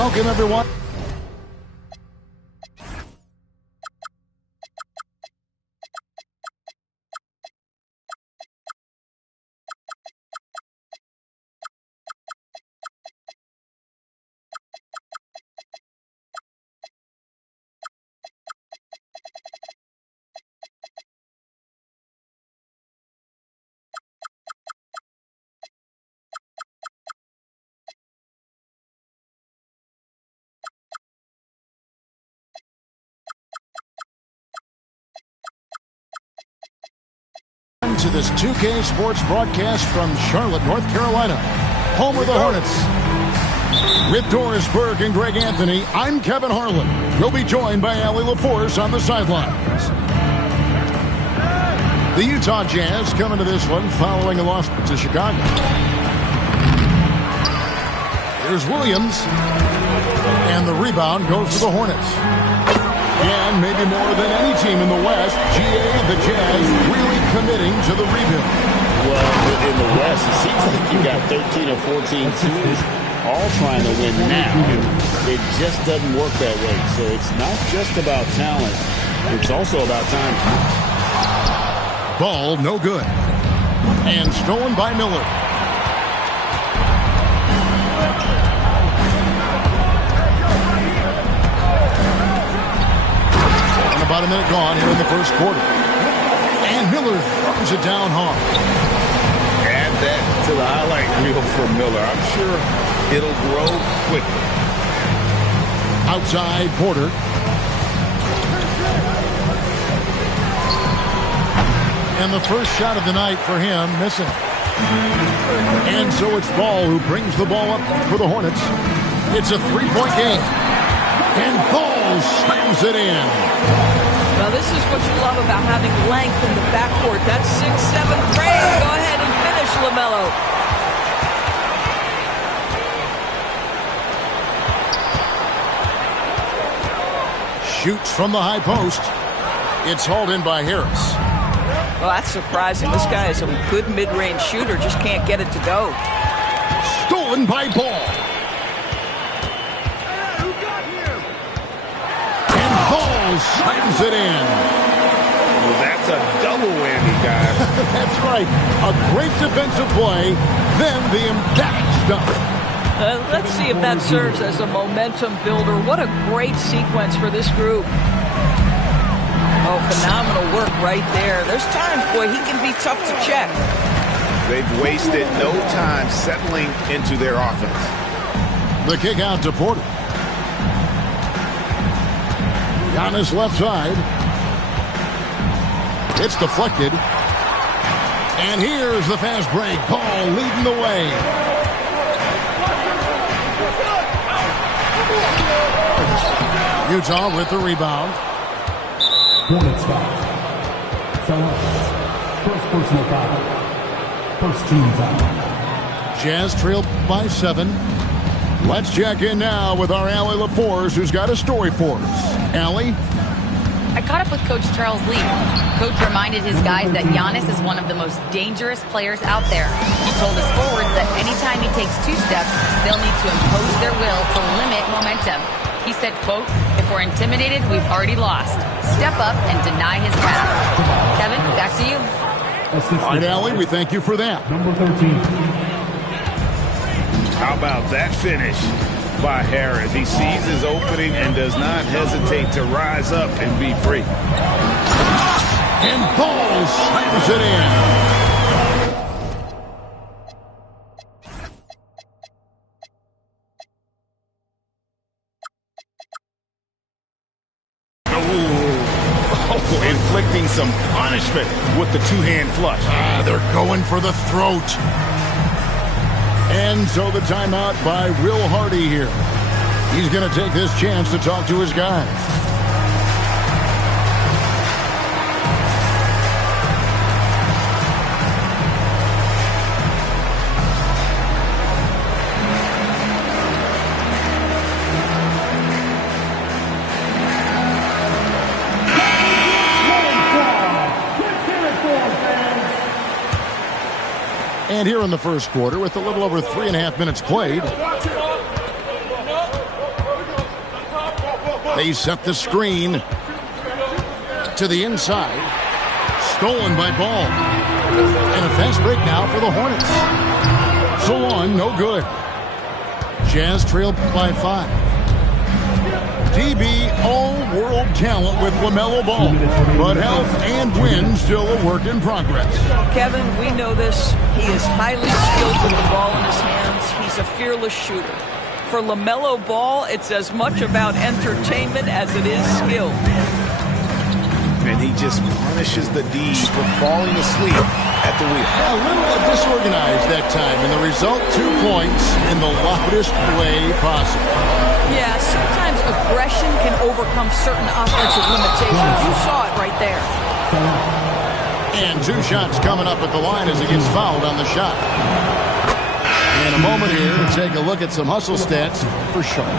Welcome, everyone. To this 2K Sports broadcast from Charlotte, North Carolina, home of the Hornets. With Doris Burke and Greg Anthony, I'm Kevin Harlan. We'll be joined by Allie LaForce on the sidelines. The Utah Jazz coming to this one following a loss to Chicago. Here's Williams, and the rebound goes to the Hornets. And maybe more than any team in the West, the Jazz really committing to the rebuild. Well, in the West, it seems like you got 13 or 14 teams all trying to win now. It just doesn't work that way. So it's not just about talent. It's also about time. Ball no good. And stolen by Miller. About a minute gone here in the first quarter. And Miller throws it down hard. Add that to the highlight reel for Miller. I'm sure it'll grow quickly. Outside Porter. And the first shot of the night for him missing. And so it's Ball who brings the ball up for the Hornets. It's a three-point game. And Ball slams it in. Well, this is what you love about having length in the backcourt. That's 6'7" Craig. Go ahead and finish, LaMelo. Shoots from the high post. It's hauled in by Harris. Well, that's surprising. This guy is a good mid-range shooter, just can't get it to go. Stolen by Ball. Slams it in. Well, that's a double whammy, guys. That's right. A great defensive play, then the emphatic dunk. Let's see if that serves as a momentum builder. What a great sequence for this group. Oh, phenomenal work right there. There's times, boy, he can be tough to check. They've wasted no time settling into their offense. The kick out to Porter. Giannis left side. It's deflected. And here's the fast break. Ball leading the way. Utah with the rebound. Hornets foul. First personal foul. First team foul. Jazz trailed by 7. Let's check in now with our Allie LaForce, who's got a story for us. Allie? I caught up with Coach Charles Lee. Coach reminded his guys that Giannis is one of the most dangerous players out there. He told his forwards that anytime he takes 2 steps, they'll need to impose their will to limit momentum. He said, quote, "If we're intimidated, we've already lost. Step up and deny his path." Kevin, back to you. All right, Allie, we thank you for that. Number 13. How about that finish by Harris? He sees his opening and does not hesitate to rise up and be free. And Ball slams it in. Inflicting some punishment with the two-hand flush. They're going for the throat. And so the timeout by Will Hardy here. He's going to take this chance to talk to his guys. And here in the first quarter, with a little over 3.5 minutes played, They set the screen to the inside. Stolen by Ball. And a fast break now for the Hornets. So long, no good. Jazz trail by 5. DB all-world talent with LaMelo Ball. But health and win still a work in progress. Kevin, we know this. He is highly skilled with the ball in his hands. He's a fearless shooter. For LaMelo Ball, it's as much about entertainment as it is skill. And he just punishes the D for falling asleep at the wheel. A little disorganized that time, and the result, 2 points in the loudest way possible. Yeah, sometimes aggression can overcome certain offensive limitations. You saw it right there. And 2 shots coming up at the line as he gets fouled on the shot. And a moment here to take a look at some hustle stats for Charlotte.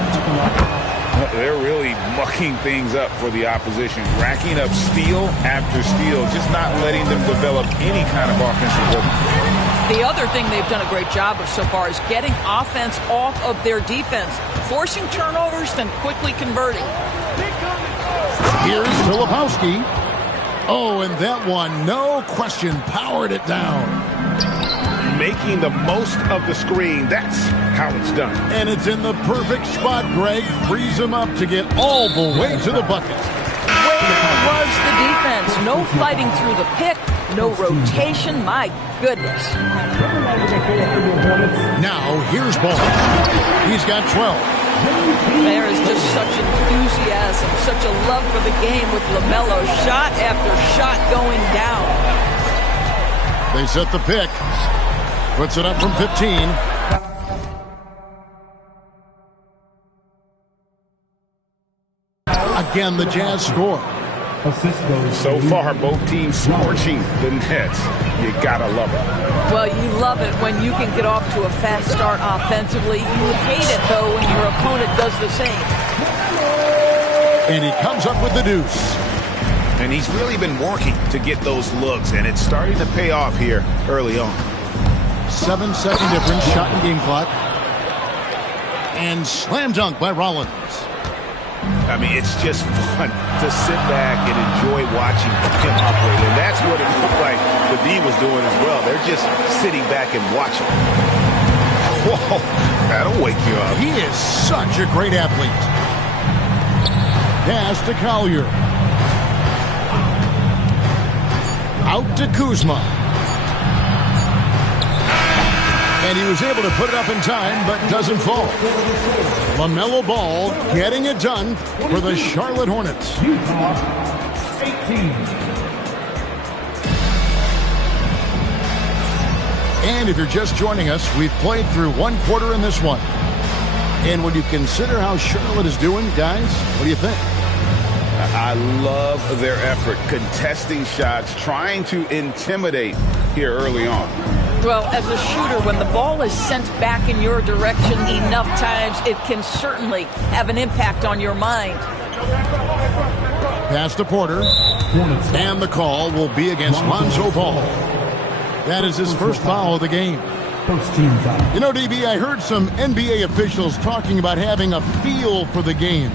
They're really mucking things up for the opposition, racking up steal after steal, just not letting them develop any kind of offensive rhythm. The other thing they've done a great job of so far is getting offense off of their defense, forcing turnovers, then quickly converting. Here's Filipowski. Oh, and that one, no question, powered it down. Making the most of the screen, that's how it's done. And it's in the perfect spot, Greg. Frees him up to get all the way to the bucket. Where was the defense? No fighting through the pick, no rotation. My goodness. Now, here's Ball. He's got 12. There is just such enthusiasm, such a love for the game with LaMelo. Shot after shot going down. They set the pick. Puts it up from 15. Again, the Jazz score. So far, both teams scorching the Nets. You gotta love it. Well, you love it when you can get off to a fast start offensively. You hate it, though, when your opponent does the same. And he comes up with the deuce. And he's really been working to get those looks, and it's starting to pay off here early on. 7-second difference, shot and game clock. And slam dunk by Rollins. I mean, it's just fun to sit back and enjoy watching him operate. And that's what it looked like the D was doing as well. They're just sitting back and watching. Whoa, that'll wake you up. He is such a great athlete. Pass to Collier. Out to Kuzma. And he was able to put it up in time, but doesn't fall. LaMelo Ball getting it done for the Charlotte Hornets. 18. And if you're just joining us, we've played through 1 quarter in this one. And when you consider how Charlotte is doing, guys, what do you think? I love their effort, contesting shots, trying to intimidate here early on. Well, as a shooter, when the ball is sent back in your direction enough times, it can certainly have an impact on your mind. Pass to Porter. And the call will be against Lonzo Ball. That is his first foul of the game. First team foul. You know, DB, I heard some NBA officials talking about having a feel for the game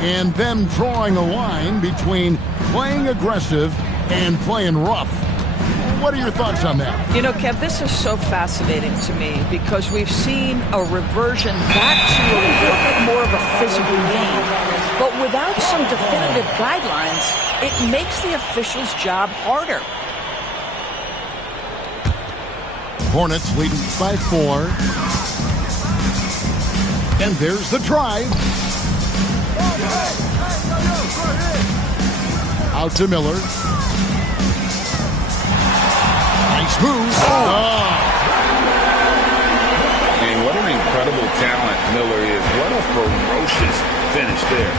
and them drawing a line between playing aggressive and playing rough. What are your thoughts on that? You know, Kev, this is so fascinating to me because we've seen a reversion back to a little bit more of a physical game. But without some definitive guidelines, it makes the officials' job harder. Hornets leading by 4. And there's the drive. Out to Miller. Nice move. Oh. And what an incredible talent Miller is. What a ferocious finish there.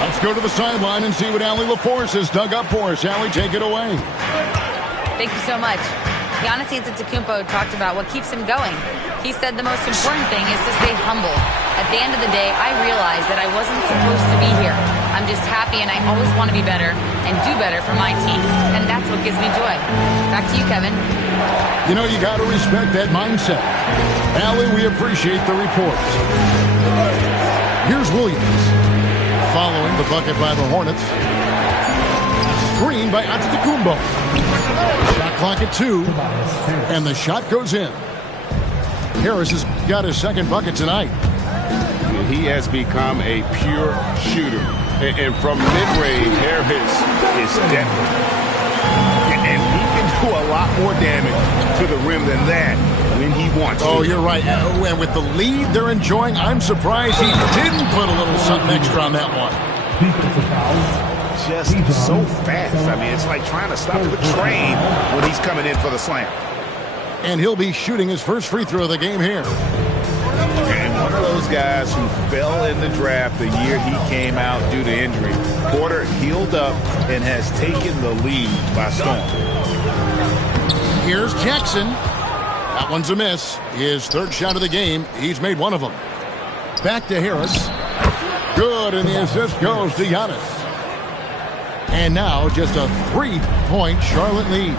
Let's go to the sideline and see what Allie LaForce has dug up for us. Allie, take it away. Thank you so much. Giannis Antetokounmpo talked about what keeps him going. He said the most important thing is to stay humble. At the end of the day, I realized that I wasn't supposed to be here. I'm just happy and I always want to be better and do better for my team. And that's what gives me joy. Back to you, Kevin. You know, you got to respect that mindset. Allie, we appreciate the report. Here's Williams. following the bucket by the Hornets. Screen by Antetokounmpo. Shot clock at 2. And the shot goes in. Harris has got his second bucket tonight. He has become a pure shooter. And from mid-range, Harris is deadly. And he can do a lot more damage to the rim than that when he wants to. Oh, you're right. And with the lead they're enjoying, I'm surprised he didn't put a little something extra on that one. Just so fast. I mean, it's like trying to stop the train when he's coming in for the slam. And he'll be shooting his first free throw of the game here. And one of those guys who fell in the draft the year he came out due to injury. Porter healed up and has taken the lead by storm. Here's Jackson. That one's a miss. His third shot of the game. He's made one of them. Back to Harris. Good, and the assist goes to Giannis. And now just a 3-point Charlotte lead.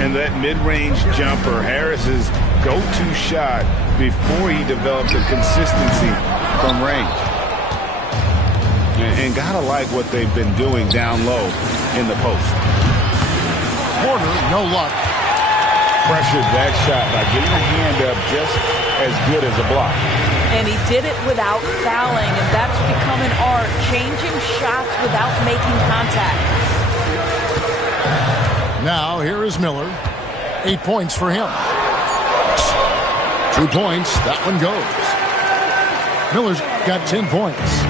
And that mid-range jumper, Harris's go-to shot before he developed the consistency from range. And gotta like what they've been doing down low in the post. Porter, no luck. Pressured that shot by getting a hand up just as good as a block. And he did it without fouling, and that's become an art, changing shots without making contact. Now, here is Miller. 8 points for him. 2 points. That one goes. Miller's got 10 points.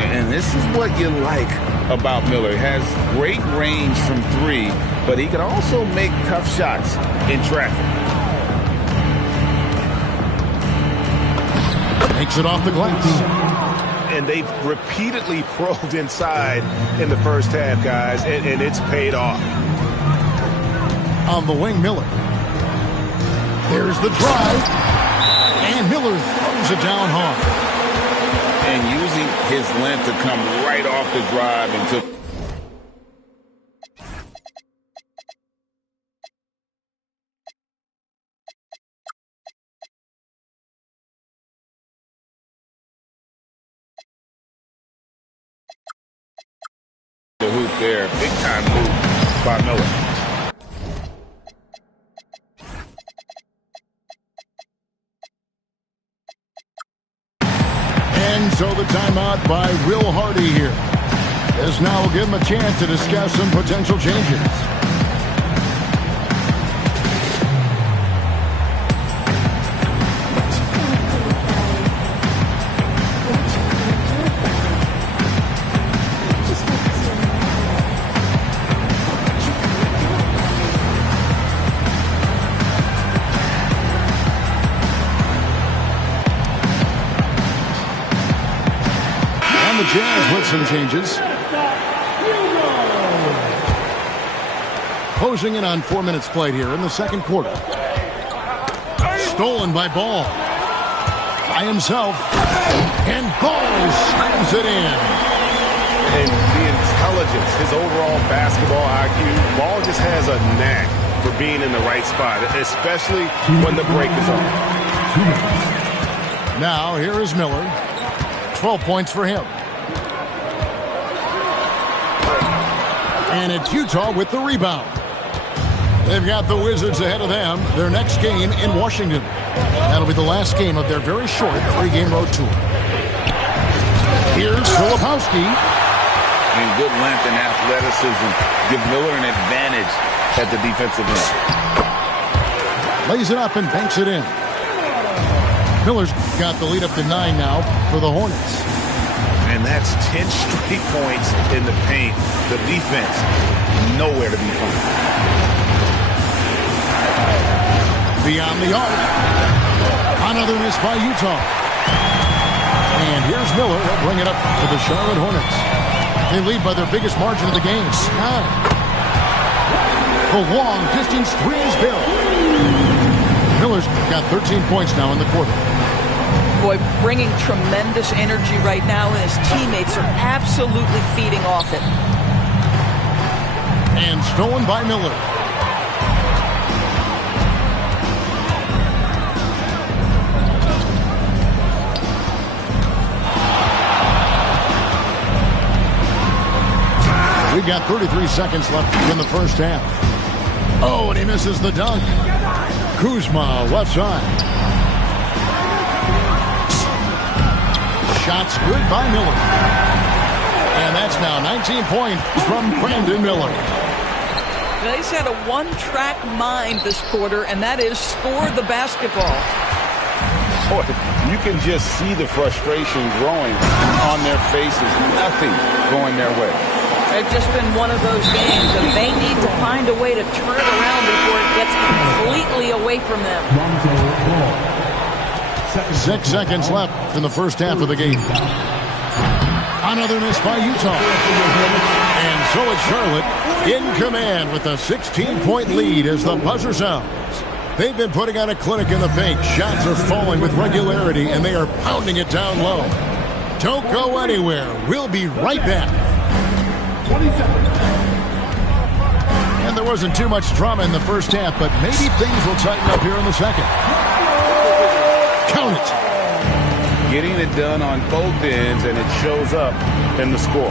And this is what you like about Miller. He has great range from 3, but he can also make tough shots in traffic. Takes it off the glass. And they've repeatedly probed inside in the first half, guys, and it's paid off. On the wing, Miller. There's the drive. And Miller throws it down hard. And using his length to come right off the drive into the hoop there. Big time move by Miller. And so the timeout by Will Hardy here. This now will give him a chance to discuss some potential changes. The Jazz with some changes. Closing in on 4 minutes played here in the second quarter. Stolen by Ball. By himself. And Ball slams it in. And the intelligence, his overall basketball IQ, Ball just has a knack for being in the right spot, especially when the break is on. Now here is Miller. 12 points for him. And it's Utah with the rebound. They've got the Wizards ahead of them. Their next game in Washington. That'll be the last game of their very short 3-game road tour. Here's Filipowski. And good length and athleticism give Miller an advantage at the defensive end. Lays it up and banks it in. Miller's got the lead up to 9 now for the Hornets. And that's 10 straight points in the paint. The defense, nowhere to be found. Beyond the arc. Another miss by Utah. And here's Miller. They'll bring it up to the Charlotte Hornets. They lead by their biggest margin of the game, 9. The long distance 3 is Bill. Miller's got 13 points now in the quarter. Boy, bringing tremendous energy right now, and his teammates are absolutely feeding off it. And stolen by Miller. We've got 33 seconds left in the first half. Oh, and he misses the dunk. Kuzma, left side. Shots good by Miller. And that's now 19 points from Brandon Miller. Now, he's had a one-track mind this quarter, and that is score the basketball. Boy, you can just see the frustration growing on their faces. Nothing going their way. It's just been one of those games, and they need to find a way to turn it around before it gets completely away from them. 6 seconds left in the first half of the game. Another miss by Utah. And so it's Charlotte in command with a 16-point lead as the buzzer sounds. They've been putting on a clinic in the paint. Shots are falling with regularity, and they are pounding it down low. Don't go anywhere. We'll be right back. 20 seconds. And there wasn't too much drama in the first half, but maybe things will tighten up here in the second. Count it. Getting it done on both ends, and it shows up in the score.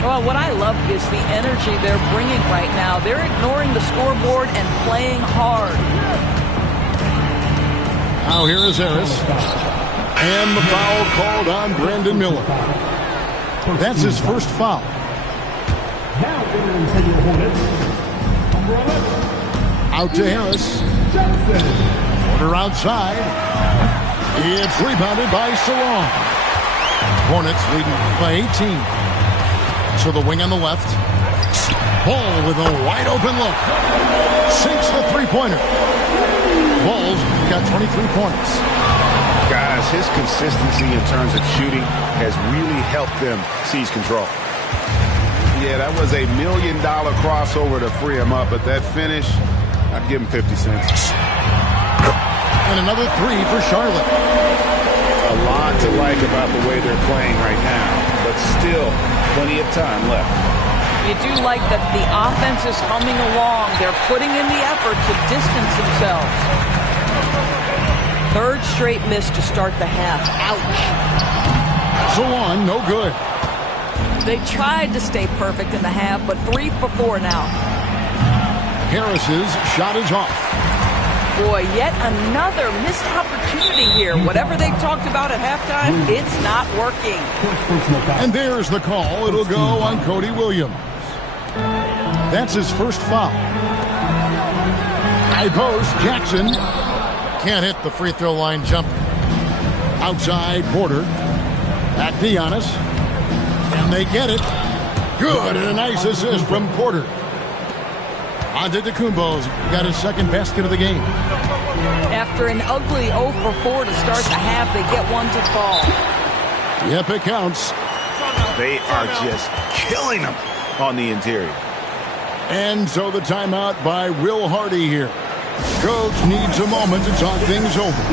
Well, what I love is the energy they're bringing right now. They're ignoring the scoreboard and playing hard. Now here is Harris. And the foul called on Brandon Miller. That's his first foul. Now entering for your Hornets, number 11. Out to Harris. Johnson. Porter outside. It's rebounded by Salon. Hornets leading by 18. To the wing on the left. Ball with a wide open look. Sinks the three-pointer. Ball's got 23 points. Guys, his consistency in terms of shooting has really helped them seize control. Yeah, that was $1 million crossover to free him up, but that finish, I'd give him 50 cents. And another three for Charlotte. A lot to like about the way they're playing right now, but still plenty of time left. You do like that the offense is humming along. They're putting in the effort to distance themselves. Third straight miss to start the half. Ouch. Salon, no good. They tried to stay perfect in the half, but 3 for 4 now. Harris's shot is off. Boy, yet another missed opportunity here. Whatever they talked about at halftime, it's not working. And there's the call. It'll go on Cody Williams. That's his first foul. High post, Jackson. Can't hit the free throw line jump. Outside, Porter. Back to Giannis. And they get it. Good, and a nice assist from Porter. Antetokounmpo's got his second basket of the game. After an ugly 0 for 4 to start the half, they get one to fall. Yep, it counts. They are just killing them on the interior. And so the timeout by Will Hardy here. Coach needs a moment to talk things over.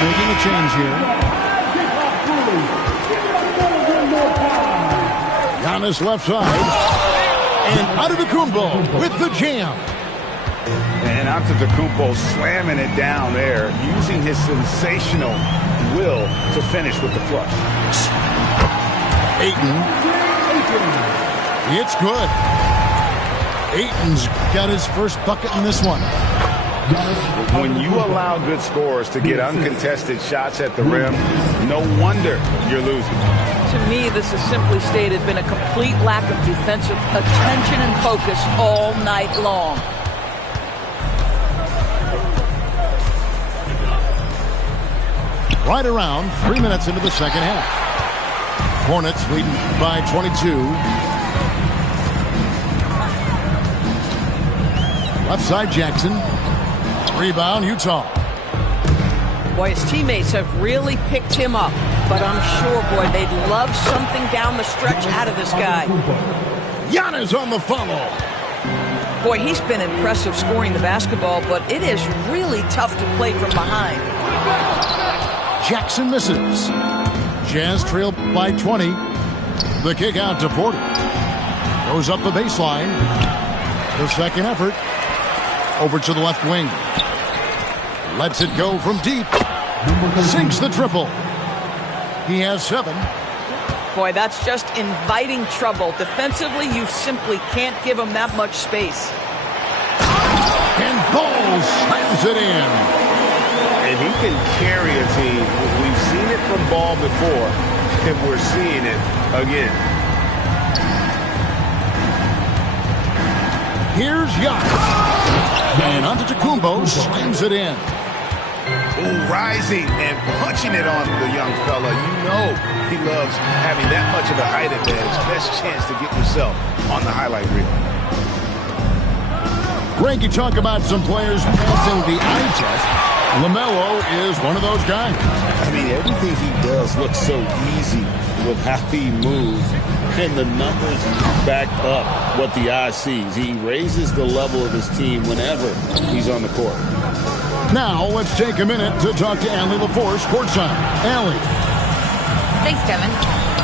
Making a change here. Giannis left side. And Antetokounmpo with the jam. And Antetokounmpo slamming it down there, using his sensational will to finish with the flush. Ayton. It's good. Ayton's got his first bucket in this one. When you allow good scorers to get uncontested shots at the rim, no wonder you're losing. To me, this has simply stated been a complete lack of defensive attention and focus all night long. Right around 3 minutes into the second half. Hornets leading by 22. Left side, Jackson. Rebound, Utah. Boy, his teammates have really picked him up. But I'm sure, boy, they'd love something down the stretch out of this guy. Giannis on the follow. Boy, he's been impressive scoring the basketball, but it is really tough to play from behind. Jackson misses. Jazz trail by 20. The kick out to Porter. Goes up the baseline. The second effort. Over to the left wing. Lets it go from deep. Sinks the triple. He has 7. Boy, that's just inviting trouble. Defensively, you simply can't give him that much space. And Ball slams it in. And he can carry a team. We've seen it from Ball before, and we're seeing it again. Here's Giannis. And Antetokounmpo slams it in. Ooh, rising and punching it on the young fella. You know he loves having that much of a height advantage. Best chance to get yourself on the highlight reel. Greg, you talk about some players passing the eye test. LaMelo is one of those guys. I mean, everything he does looks so easy with how he moves. And the numbers back up what the eye sees. He raises the level of his team whenever he's on the court. Now, let's take a minute to talk to Allie LaForce courtside. Allie. Thanks, Kevin.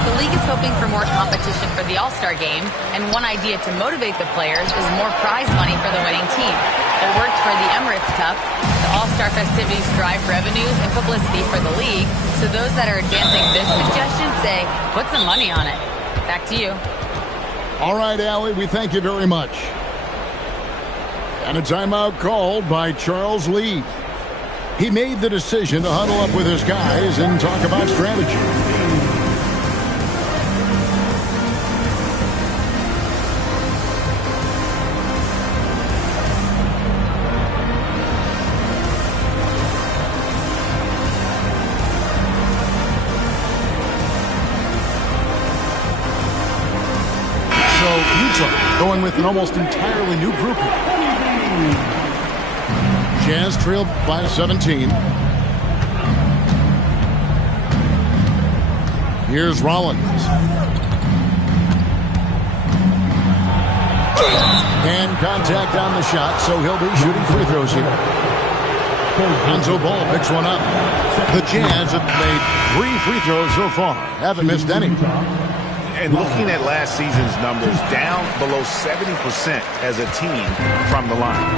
The league is hoping for more competition for the All-Star game, and one idea to motivate the players is more prize money for the winning team. It worked for the Emirates Cup. The All-Star festivities drive revenues and publicity for the league, so those that are advancing this suggestion say, put some money on it. Back to you. All right, Allie, we thank you very much. And a timeout called by Charles Lee. He made the decision to huddle up with his guys and talk about strategy. So Utah going with an almost entirely new group here. Jazz trailed by 17. Here's Rollins. And contact on the shot, so he'll be shooting free throws here. Lonzo Ball picks one up. The Jazz have made 3 free throws so far. Haven't missed any. And looking at last season's numbers, down below 70% as a team from the line.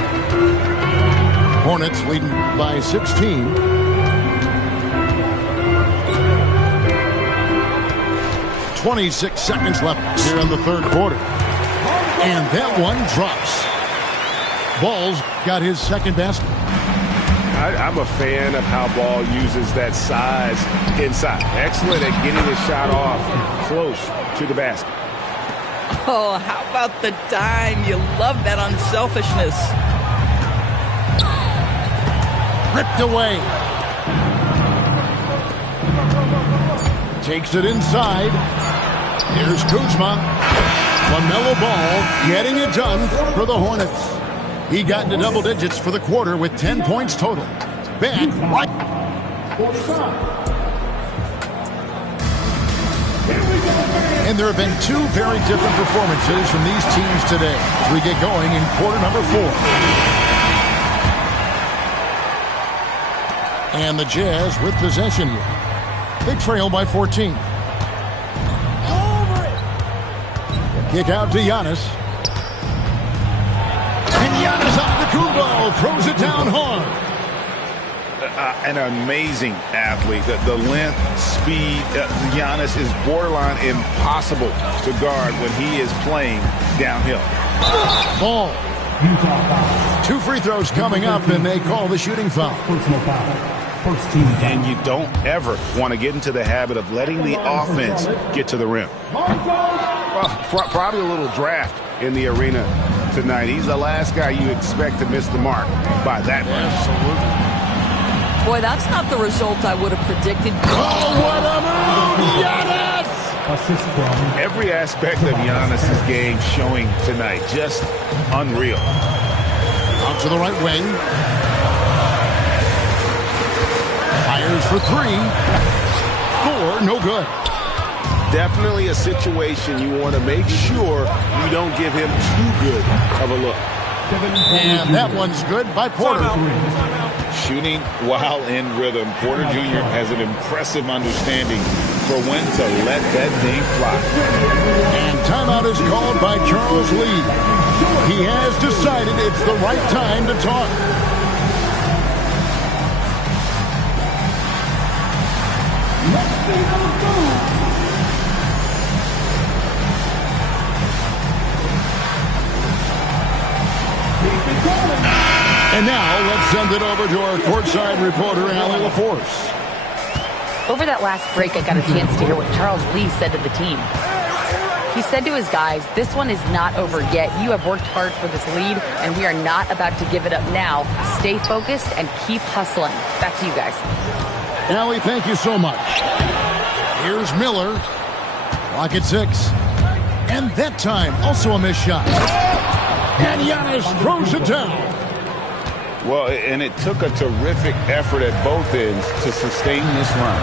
Hornets leading by 16. .26 seconds left here in the third quarter. And that one drops. Ball's got his second basket. I'm a fan of how Ball uses that size inside. Excellent at getting the shot off close to the basket. Oh, how about the dime? You love that unselfishness. Ripped away. Takes it inside. Here's Kuzma. LaMelo Ball getting it done for the Hornets. He got into double digits for the quarter with 10 points total. Back right. And there have been 2 very different performances from these teams today as we get going in quarter number 4. And the Jazz with possession here. They trail by 14. Kick out to Giannis. And Giannis Antetokounmpo throws it down hard. An amazing athlete. The length, speed, Giannis is borderline impossible to guard when he is playing downhill. Ball. 2 free throws coming up, and they call the shooting foul. Personal foul. First team. And you don't ever want to get into the habit of letting the offense get to the rim. Probably a little draft in the arena tonight. He's the last guy you expect to miss the mark by that much. Absolutely. Boy, that's not the result I would have predicted. Oh, what a move! Giannis! Assist from. Every aspect of Giannis' game showing tonight. Just unreal. Out to the right wing. Fires for 3. 4, no good. Definitely a situation you want to make sure you don't give him too good of a look. And that one's good by Porter. Shooting while in rhythm. Porter Jr. has an impressive understanding for when to let that thing fly. And timeout is called by Charles Lee. He has decided it's the right time to talk. Let's see those moves. Keep it going. And now let's send it over to our courtside reporter, Allie LaForce. Over that last break, I got a chance to hear what Charles Lee said to the team. He said to his guys, this one is not over yet. You have worked hard for this lead, and we are not about to give it up now. Stay focused and keep hustling. Back to you guys. Allie, thank you so much. Here's Miller. Clock at 6. And that time, also a missed shot. And Giannis throws it down. Well, and it took a terrific effort at both ends to sustain this run.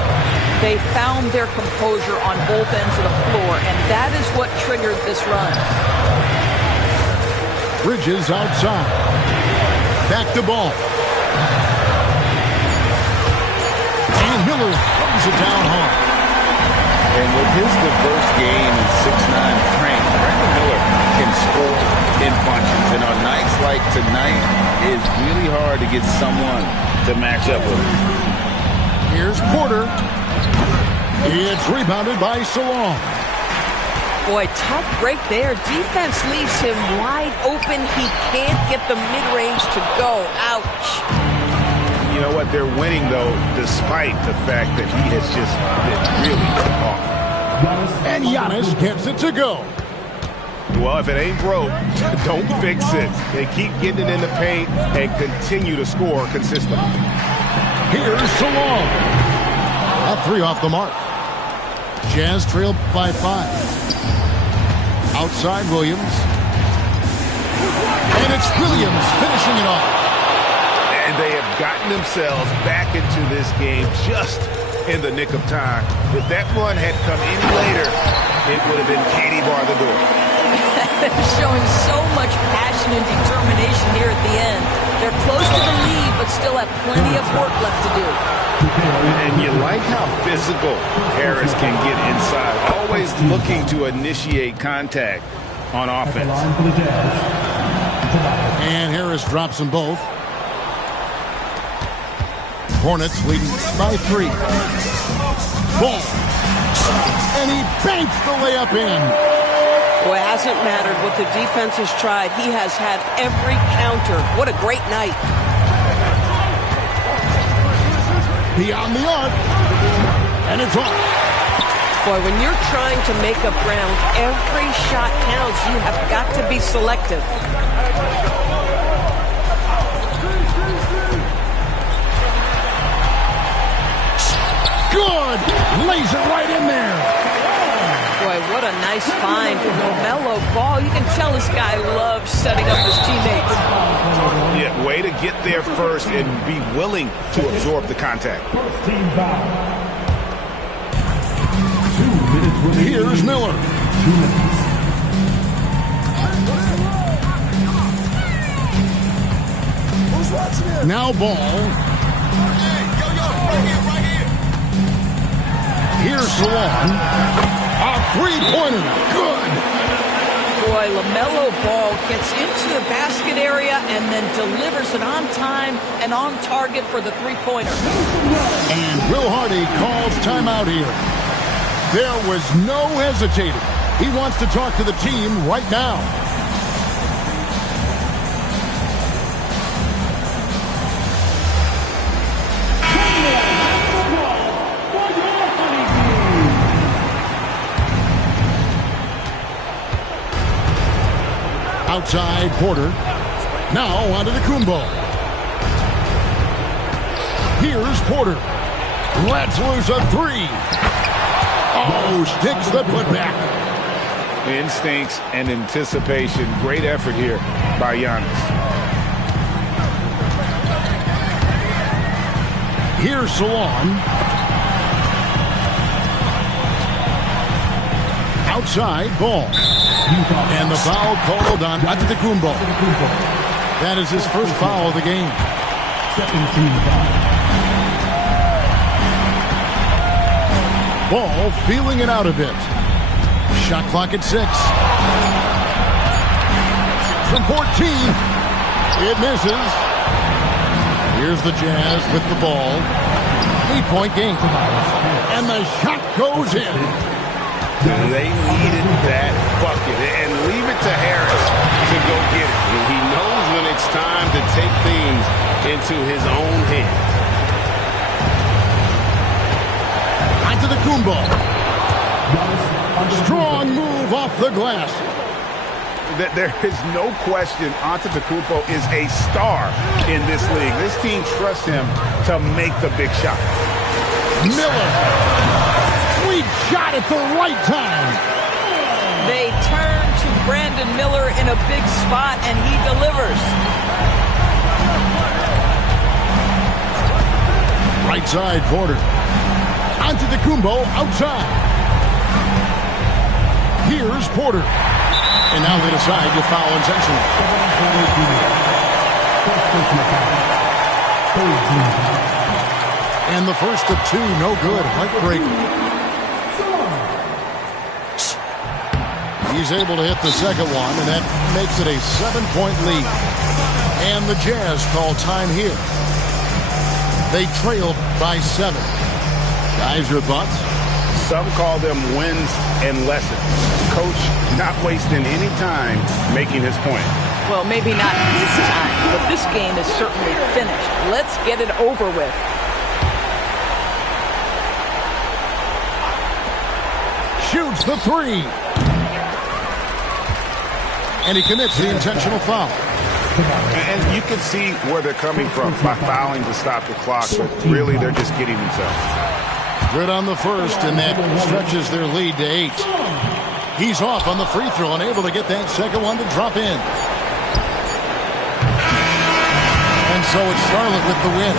They found their composure on both ends of the floor, and that is what triggered this run. Bridges outside. Back the ball. And Miller throws it down hard. And with his diverse game and 6'9" frame, Brandon Miller can score in bunches. And on nights like tonight, it's really hard to get someone to match up with him. Here's Porter. It's rebounded by Salon. Boy, tough break there. Defense leaves him wide open. He can't get the mid-range to go. Ouch. You know what? They're winning, though, despite the fact that he has just been really off. And Giannis gets it to go. Well, if it ain't broke, don't fix it. They keep getting it in the paint and continue to score consistently. Here's Salon. A 3 off the mark. Jazz trail by 5. Outside Williams. And it's Williams finishing it off. And they have gotten themselves back into this game just in the nick of time. If that run had come any later, it would have been Katie bar the door. Showing so much passion and determination here at the end. They're close to the lead, but still have plenty of work left to do. And you like how physical Harris can get inside. Always looking to initiate contact on offense. And Harris drops them both. Hornets leading by 3. Ball. And he banks the layup in. Well, it hasn't mattered what the defense has tried. He has had every counter. What a great night. Beyond the arc. And it's off. Boy, when you're trying to make up ground, every shot counts. You have got to be selective. Good. Lays it right in there. Boy, what a nice find from LaMelo Ball. You can tell this guy loves setting up his teammates. Yeah, way to get there first and be willing to absorb the contact. First team foul. 2 minutes remaining. Here's Miller. 2 minutes. Who's watching it? Now Ball. Hey, right here. Here's Salon. A three-pointer. Good. Boy, LaMelo Ball gets into the basket area and then delivers it on time and on target for the three-pointer. And Will Hardy calls timeout here. There was no hesitating. He wants to talk to the team right now. Outside Porter. Now onto the Kumbo. Here's Porter. Lets loose a 3. Oh, sticks the putback. Instincts and anticipation. Great effort here by Giannis. Here's Salon. Outside Ball. And the foul called on Antetokounmpo. That is his first foul of the game. Second team foul. Ball feeling it out a bit. Shot clock at 6. From 14. It misses. Here's the Jazz with the ball. 8-point game. And the shot goes in. They needed that bucket. And leave it to Harris to go get it. He knows when it's time to take things into his own hands. Antetokounmpo. Strong move off the glass. There is no question Antetokounmpo is a star in this league. This team trusts him to make the big shot. Miller. Sweet shot at the right time. They turn to Brandon Miller in a big spot, and he delivers. Right side, Porter. Antetokounmpo outside. Here's Porter. And now they decide to foul intentionally. And the first of 2, no good. Heartbreaker. He's able to hit the second one, and that makes it a 7-point lead. And the Jazz call time here. They trailed by 7. Guys, your thoughts? Some call them wins and lessons. Coach not wasting any time making his point. Well, maybe not this time, but this game is certainly finished. Let's get it over with. Shoots the 3. And he commits the intentional foul. And you can see where they're coming from by fouling to stop the clock, but really they're just kidding themselves. Good on the first, and that stretches their lead to 8. He's off on the free throw and able to get that second one to drop in. And so it's Charlotte with the win.